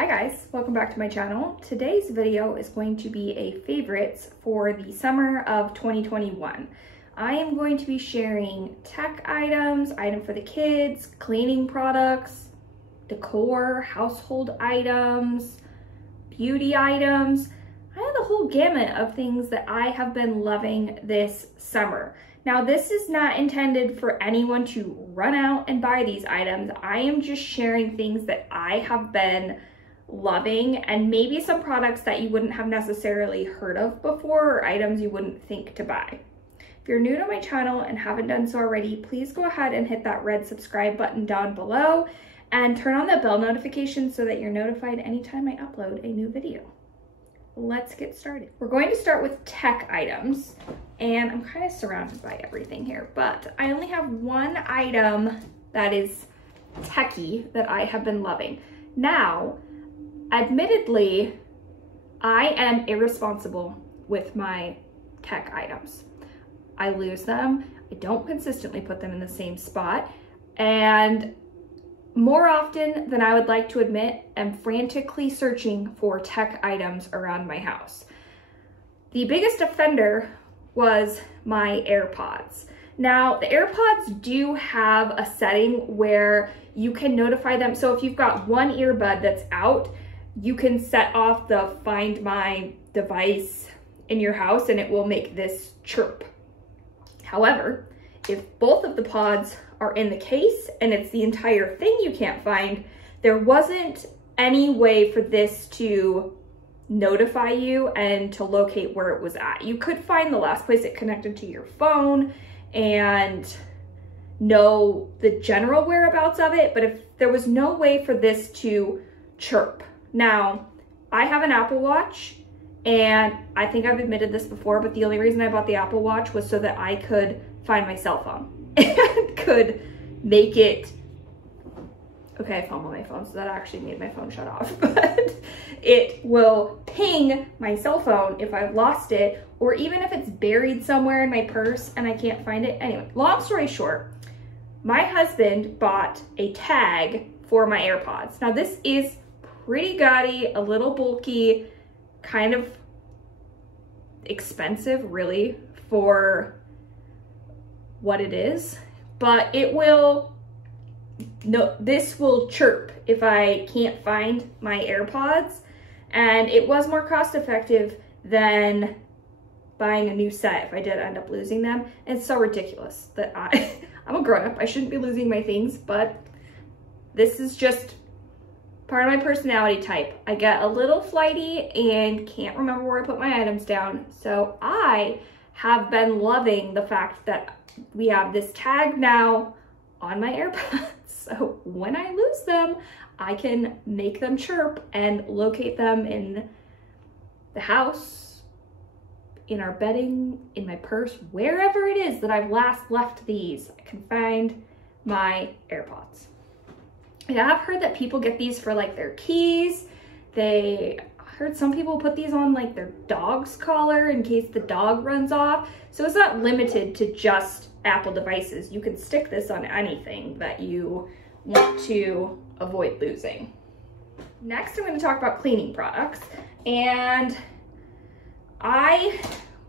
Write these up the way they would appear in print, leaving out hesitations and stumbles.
Hi guys, welcome back to my channel. Today's video is going to be a favorites for the summer of 2021. I am going to be sharing tech items, item for the kids, cleaning products, decor, household items, beauty items. I have the whole gamut of things that I have been loving this summer. Now, this is not intended for anyone to run out and buy these items. I am just sharing things that I have been loving and maybe some products that you wouldn't have necessarily heard of before or items you wouldn't think to buy. If you're new to my channel and haven't done so already, please go ahead and hit that red subscribe button down below and turn on the bell notification so that you're notified anytime I upload a new video. Let's get started. We're going to start with tech items, and I'm kind of surrounded by everything here, but I only have one item that is techy that I have been loving. Now, admittedly, I am irresponsible with my tech items. I lose them. I don't consistently put them in the same spot, and more often than I would like to admit, I'm frantically searching for tech items around my house. The biggest offender was my AirPods. Now, the AirPods do have a setting where you can notify them. So if you've got one earbud that's out, you can set off the Find My device in your house and it will make this chirp. However, if both of the pods are in the case and it's the entire thing you can't find, there wasn't any way for this to notify you and to locate where it was at. You could find the last place it connected to your phone and know the general whereabouts of it, but if there was no way for this to chirp. Now, I have an Apple Watch, and I think I've admitted this before, but the only reason I bought the Apple Watch was so that I could find my cell phone and could make it, okay, I phone on my phone, so that actually made my phone shut off, but it will ping my cell phone if I've lost it, or even if it's buried somewhere in my purse and I can't find it. Anyway, long story short, my husband bought a tag for my AirPods. Now, this is pretty gaudy, a little bulky, kind of expensive, really, for what it is, but it will, no, this will chirp if I can't find my AirPods, and it was more cost effective than buying a new set if I did end up losing them. And it's so ridiculous that I'm a grown-up, I shouldn't be losing my things, but this is just part of my personality type. I get a little flighty and can't remember where I put my items down, so I have been loving the fact that we have this tag now on my AirPods. So when I lose them, I can make them chirp and locate them in the house, in our bedding, in my purse, wherever it is that I've last left these. I can find my AirPods. Yeah, I've heard that people get these for like their keys. I heard some people put these on like their dog's collar in case the dog runs off. So it's not limited to just Apple devices. You can stick this on anything that you want to avoid losing. Next, I'm going to talk about cleaning products, and I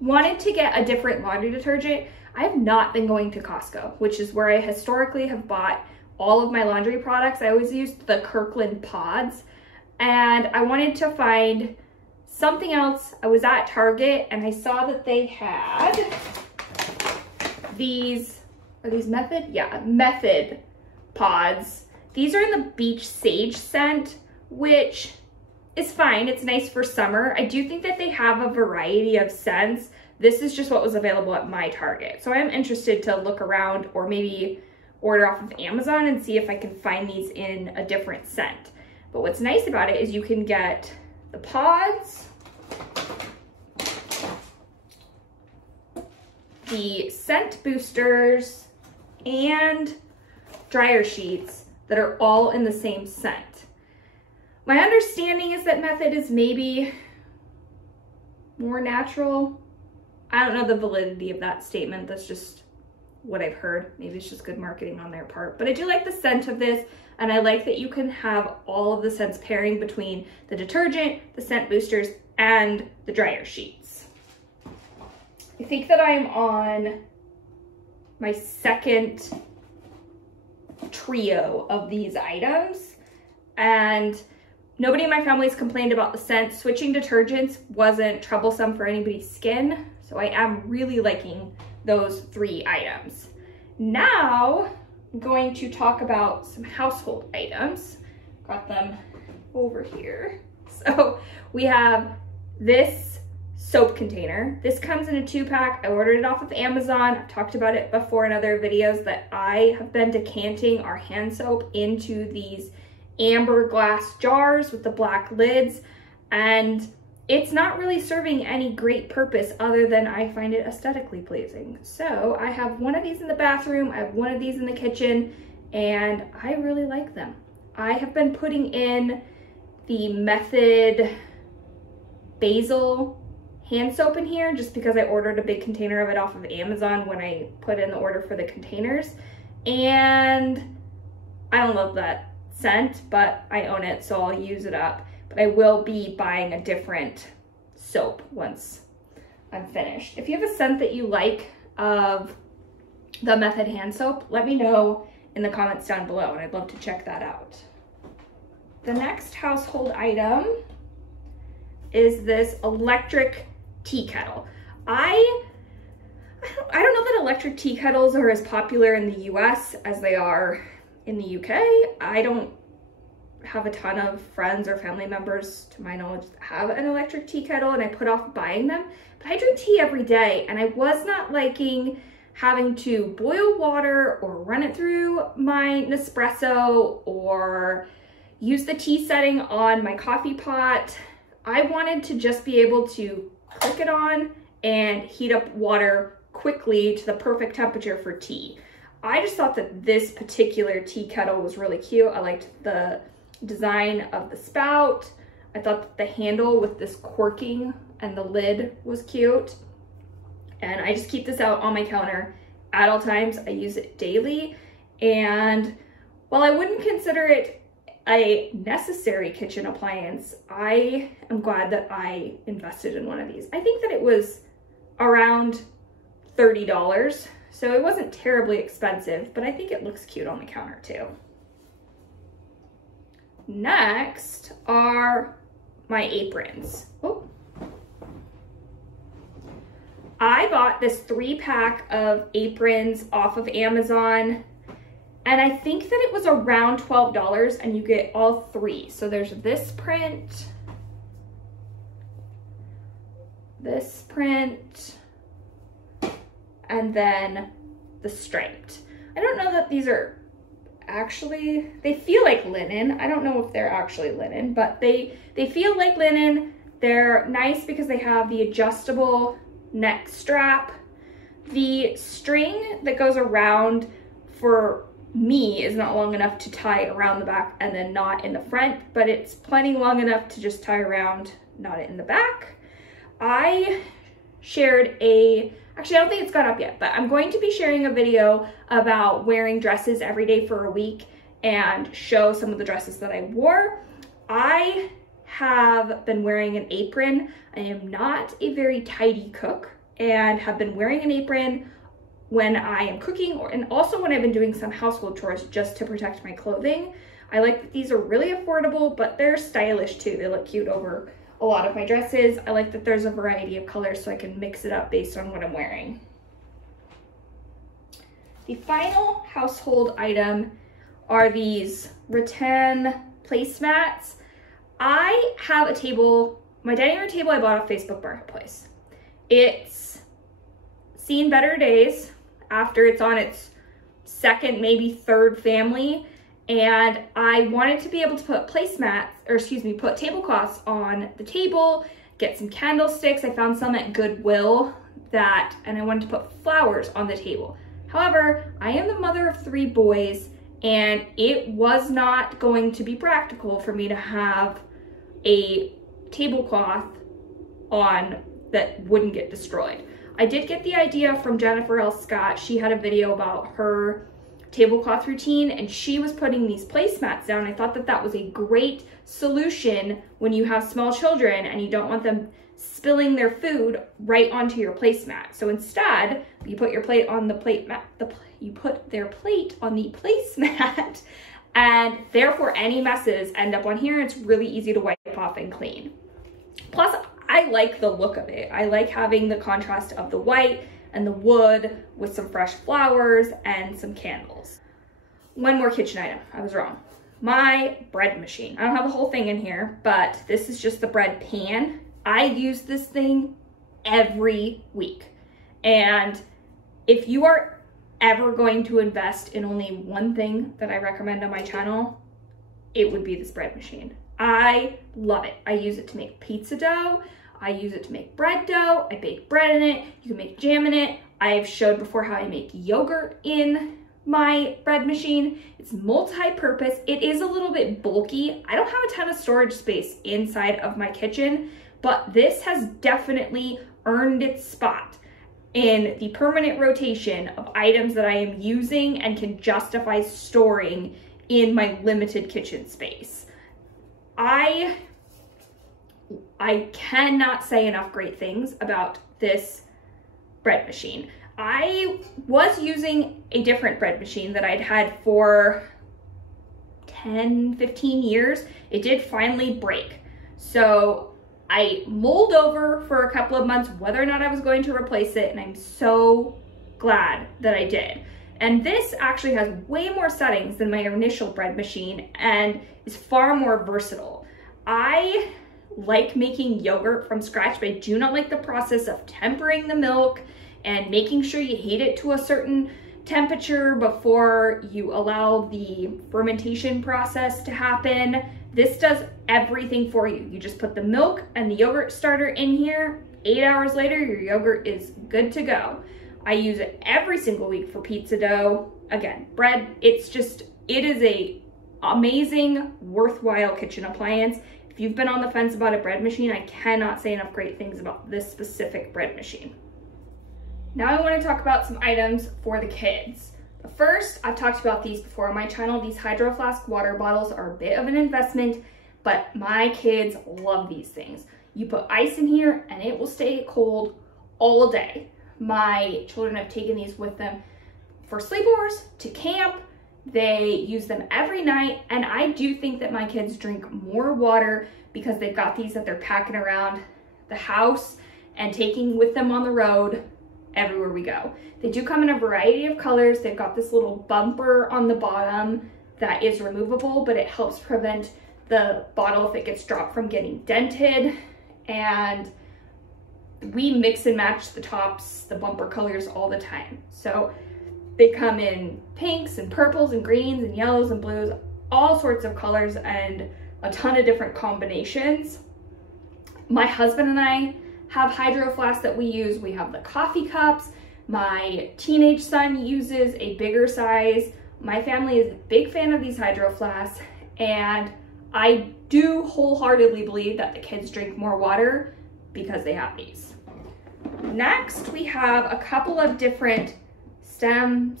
wanted to get a different laundry detergent. I have not been going to Costco, which is where I historically have bought all of my laundry products. I always used the Kirkland pods, and I wanted to find something else. I was at Target and I saw that they had these, are these Method? Yeah, Method pods. These are in the beach sage scent, which is fine. It's nice for summer. I do think that they have a variety of scents. This is just what was available at my Target. So I am interested to look around or maybe order off of Amazon and see if I can find these in a different scent. But what's nice about it is you can get the pods, the scent boosters, and dryer sheets that are all in the same scent. My understanding is that Method is maybe more natural. I don't know the validity of that statement. That's just what I've heard. Maybe it's just good marketing on their part, but I do like the scent of this, and I like that you can have all of the scents pairing between the detergent, the scent boosters, and the dryer sheets. I think that I'm on my second trio of these items, and nobody in my family's complained about the scent. Switching detergents wasn't troublesome for anybody's skin, so I am really liking those 3 items. Now, I'm going to talk about some household items. Got them over here. So we have this soap container. This comes in a 2-pack. I ordered it off of Amazon. I've talked about it before in other videos that I have been decanting our hand soap into these amber glass jars with the black lids, and it's not really serving any great purpose other than I find it aesthetically pleasing. So I have one of these in the bathroom, I have one of these in the kitchen, and I really like them. I have been putting in the Method Basil hand soap in here just because I ordered a big container of it off of Amazon when I put in the order for the containers, and I don't love that scent, but I own it, so I'll use it up. But I will be buying a different soap once I'm finished. If you have a scent that you like of the Method hand soap, let me know in the comments down below, and I'd love to check that out. The next household item is this electric tea kettle. I don't know that electric tea kettles are as popular in the US as they are in the UK. I don't have a ton of friends or family members, to my knowledge, that have an electric tea kettle, and I put off buying them. But I drink tea every day, and I was not liking having to boil water or run it through my Nespresso or use the tea setting on my coffee pot. I wanted to just be able to click it on and heat up water quickly to the perfect temperature for tea. I just thought that this particular tea kettle was really cute. I liked the design of the spout. I thought that the handle with this corking and the lid was cute. And I just keep this out on my counter at all times. I use it daily. And while I wouldn't consider it a necessary kitchen appliance, I am glad that I invested in one of these. I think that it was around $30. So it wasn't terribly expensive, but I think it looks cute on the counter too. Next are my aprons. Oh. I bought this 3-pack of aprons off of Amazon, and I think that it was around $12, and you get all 3. So there's this print, and then the striped. I don't know that these are actually, they feel like linen. I don't know if they're actually linen, but they feel like linen. They're nice because they have the adjustable neck strap. The string that goes around for me is not long enough to tie around the back and then knot in the front, but it's plenty long enough to just tie around, knot it in the back. I shared actually I don't think it's gone up yet, but I'm going to be sharing a video about wearing dresses every day for a week and show some of the dresses that I wore. I have been wearing an apron. I am not a very tidy cook and have been wearing an apron when I am cooking and also when I've been doing some household chores just to protect my clothing. I like that these are really affordable, but they're stylish too. They look cute over a lot of my dresses. I like that there's a variety of colors so I can mix it up based on what I'm wearing. The final household item are these rattan placemats. I have a table, my dining room table I bought off Facebook Marketplace. It's seen better days after it's on its second, maybe third family. And I wanted to be able to put placemats, or excuse me, put tablecloths on the table, get some candlesticks. I found some at Goodwill and I wanted to put flowers on the table. However, I am the mother of 3 boys, and it was not going to be practical for me to have a tablecloth on that wouldn't get destroyed. I did get the idea from Jennifer L. Scott. She had a video about her tablecloth routine, and she was putting these placemats down. I thought that that was a great solution when you have small children and you don't want them spilling their food right onto your placemat. So instead, you put your plate on the plate mat, you put their plate on the placemat, and therefore any messes end up on here. It's really easy to wipe off and clean. Plus, I like the look of it. I like having the contrast of the white and the wood with some fresh flowers and some candles. One more kitchen item, I was wrong. My bread machine. I don't have the whole thing in here, but this is just the bread pan. I use this thing every week. And if you are ever going to invest in only one thing that I recommend on my channel, it would be this bread machine. I love it. I use it to make pizza dough. I use it to make bread dough. I bake bread in it. You can make jam in it. I've showed before how I make yogurt in my bread machine. It's multi-purpose. It is a little bit bulky. I don't have a ton of storage space inside of my kitchen, but this has definitely earned its spot in the permanent rotation of items that I am using and can justify storing in my limited kitchen space. I cannot say enough great things about this bread machine. I was using a different bread machine that I'd had for 10, 15 years. It did finally break. So I mulled over for a couple of months whether or not I was going to replace it, and I'm so glad that I did. And this actually has way more settings than my initial bread machine and is far more versatile. I like making yogurt from scratch, but I do not like the process of tempering the milk and making sure you heat it to a certain temperature before you allow the fermentation process to happen. This does everything for you. You just put the milk and the yogurt starter in here. 8 hours later, your yogurt is good to go. I use it every single week for pizza dough. Again, bread, it is a amazing, worthwhile kitchen appliance. If you've been on the fence about a bread machine, I cannot say enough great things about this specific bread machine. Now I want to talk about some items for the kids. But first, I've talked about these before on my channel. These Hydro Flask water bottles are a bit of an investment, but my kids love these things. You put ice in here and it will stay cold all day. My children have taken these with them for sleepovers, to camp. They use them every night, and I do think that my kids drink more water because they've got these that they're packing around the house and taking with them on the road everywhere we go. They do come in a variety of colors. They've got this little bumper on the bottom that is removable, but it helps prevent the bottle, if it gets dropped, from getting dented. And we mix and match the tops, the bumper colors all the time. So they come in pinks and purples and greens and yellows and blues, all sorts of colors and a ton of different combinations. My husband and I have Hydro Flasks that we use. We have the coffee cups. My teenage son uses a bigger size. My family is a big fan of these Hydro Flasks, and I do wholeheartedly believe that the kids drink more water because they have these. Next, we have a couple of different STEAM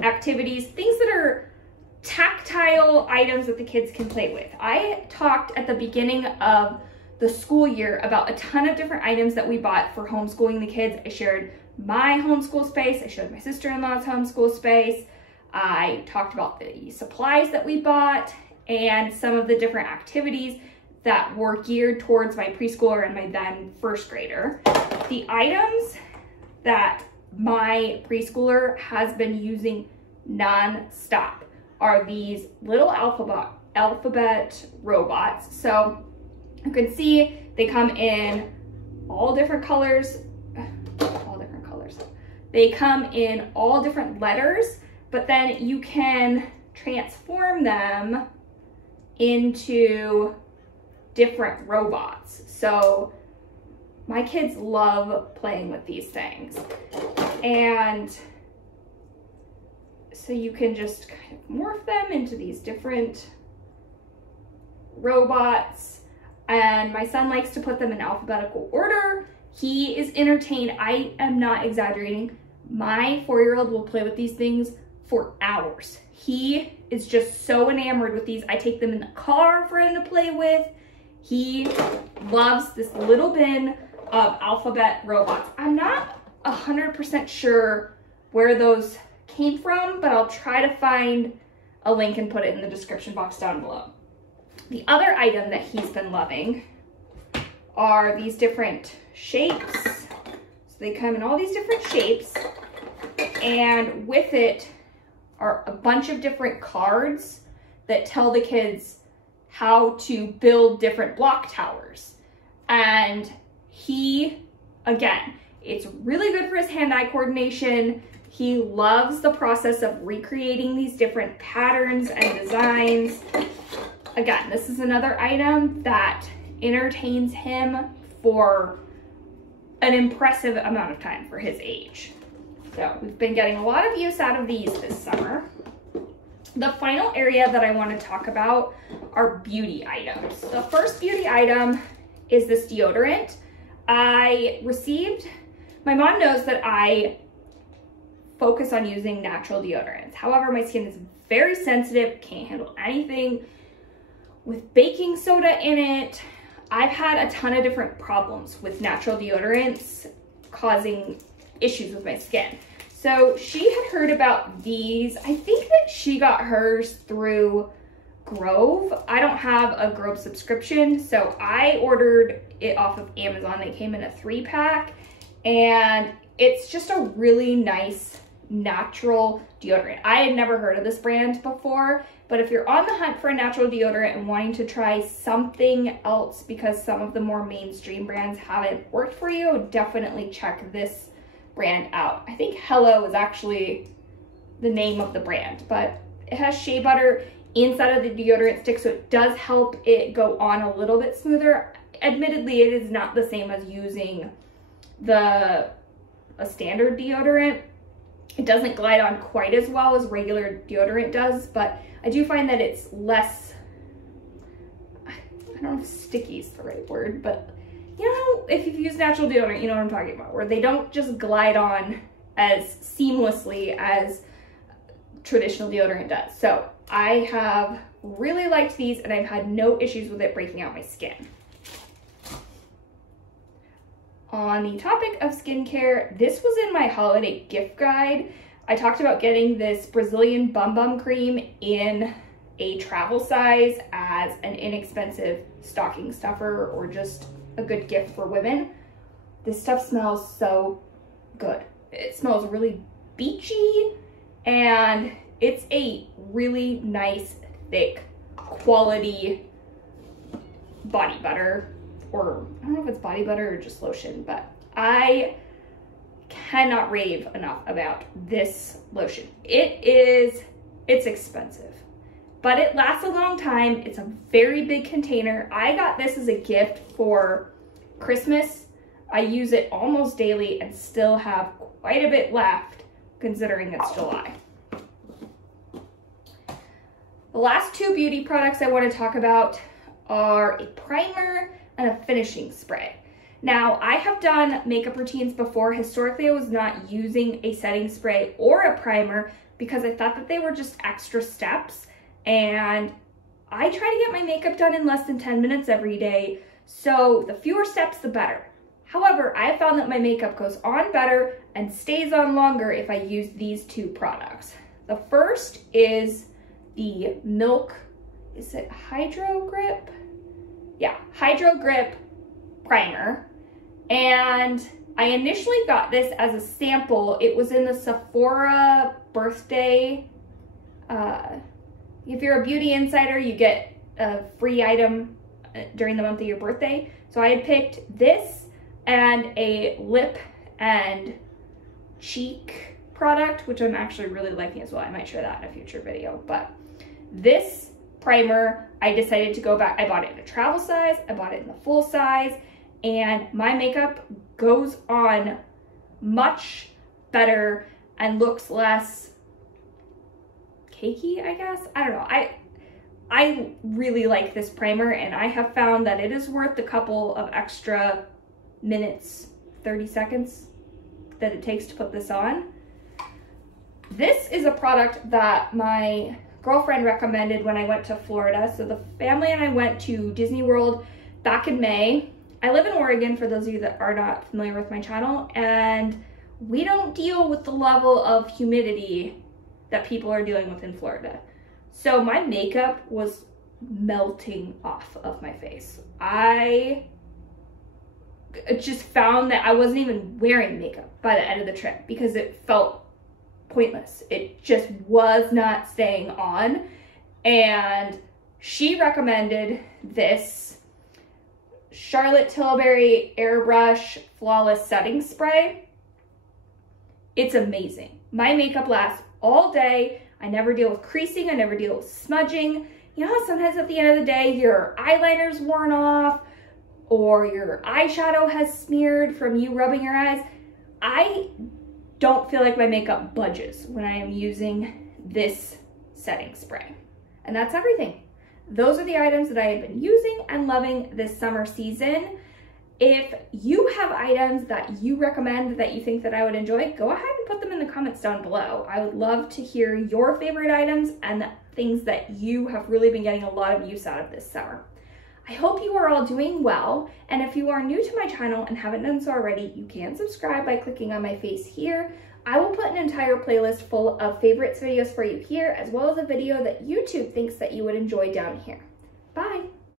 activities, things that are tactile items that the kids can play with. I talked at the beginning of the school year about a ton of different items that we bought for homeschooling the kids. I shared my homeschool space. I showed my sister-in-law's homeschool space. I talked about the supplies that we bought and some of the different activities that were geared towards my preschooler and my then first grader. The items that my preschooler has been using non-stop are these little alphabet robots. So you can see they come in all different colors, They come in all different letters, but then you can transform them into different robots. So my kids love playing with these things. And so you can just kind of morph them into these different robots. And my son likes to put them in alphabetical order. He is entertained. I am not exaggerating. My 4-year-old will play with these things for hours. He is just so enamored with these. I take them in the car for him to play with. He loves this little bin of alphabet robots. I'm not 100% sure where those came from, but I'll try to find a link and put it in the description box down below. The other item that he's been loving are these different shapes. So they come in all these different shapes, and with it are a bunch of different cards that tell the kids how to build different block towers. And he, again, it's really good for his hand-eye coordination. He loves the process of recreating these different patterns and designs. Again, this is another item that entertains him for an impressive amount of time for his age. So we've been getting a lot of use out of these this summer. The final area that I want to talk about are beauty items. The first beauty item is this deodorant. My mom knows that I focus on using natural deodorants. However, my skin is very sensitive, can't handle anything with baking soda in it. I've had a ton of different problems with natural deodorants causing issues with my skin. So she had heard about these. I think that she got hers through Grove. I don't have a Grove subscription, so I ordered it off of Amazon. They came in a 3-pack, and it's just a really nice natural deodorant. I had never heard of this brand before, but if you're on the hunt for a natural deodorant and wanting to try something else because some of the more mainstream brands haven't worked for you, definitely check this brand out. I think Hello is actually the name of the brand, but it has shea butter inside of the deodorant stick, so it does help it go on a little bit smoother. Admittedly, it is not the same as using a standard deodorant. It doesn't glide on quite as well as regular deodorant does, but I do find that it's less, I don't know if sticky is the right word, but you know, if you've used natural deodorant, you know what I'm talking about, where they don't just glide on as seamlessly as traditional deodorant does. So I have really liked these, and I've had no issues with it breaking out my skin. On the topic of skincare, this was in my holiday gift guide. I talked about getting this Brazilian Bum Bum cream in a travel size as an inexpensive stocking stuffer or just a good gift for women. This stuff smells so good. It smells really beachy, and it's a really nice, thick, quality body butter, or I don't know if it's body butter or just lotion, but I cannot rave enough about this lotion. It's expensive, but it lasts a long time. It's a very big container. I got this as a gift for Christmas. I use it almost daily and still have quite a bit left considering it's July. The last two beauty products I want to talk about are a primer and a finishing spray. Now, I have done makeup routines before. Historically, I was not using a setting spray or a primer because I thought that they were just extra steps, and I try to get my makeup done in less than 10 minutes every day, so the fewer steps, the better. However, I have found that my makeup goes on better and stays on longer if I use these two products. The first is the Milk, is it Hydro Grip? Yeah, Hydro Grip primer. And I initially got this as a sample. It was in the Sephora birthday. If you're a beauty insider, you get a free item during the month of your birthday. So I had picked this and a lip and cheek product, which I'm actually really liking as well. I might share that in a future video. But this primer, I decided to go back. I bought it in a travel size, I bought it in the full size, and my makeup goes on much better and looks less cakey, I guess. I don't know. I really like this primer, and I have found that it is worth a couple of extra minutes 30 seconds that it takes to put this on. This is a product that my girlfriend recommended when I went to Florida. So the family and I went to Disney World back in May. I live in Oregon, for those of you that are not familiar with my channel, and we don't deal with the level of humidity that people are dealing with in Florida. So my makeup was melting off of my face. I just found that I wasn't even wearing makeup by the end of the trip because it felt pointless. It just was not staying on. And she recommended this Charlotte Tilbury Airbrush Flawless Setting Spray. It's amazing. My makeup lasts all day. I never deal with creasing. I never deal with smudging. You know how sometimes at the end of the day your eyeliner's worn off or your eyeshadow has smeared from you rubbing your eyes? I don't feel like my makeup budges when I am using this setting spray. And that's everything. Those are the items that I have been using and loving this summer season. If you have items that you recommend that you think that I would enjoy, go ahead and put them in the comments down below. I would love to hear your favorite items and the things that you have really been getting a lot of use out of this summer. I hope you are all doing well, and if you are new to my channel and haven't done so already, you can subscribe by clicking on my face here. I will put an entire playlist full of favorites videos for you here, as well as a video that YouTube thinks that you would enjoy down here. Bye!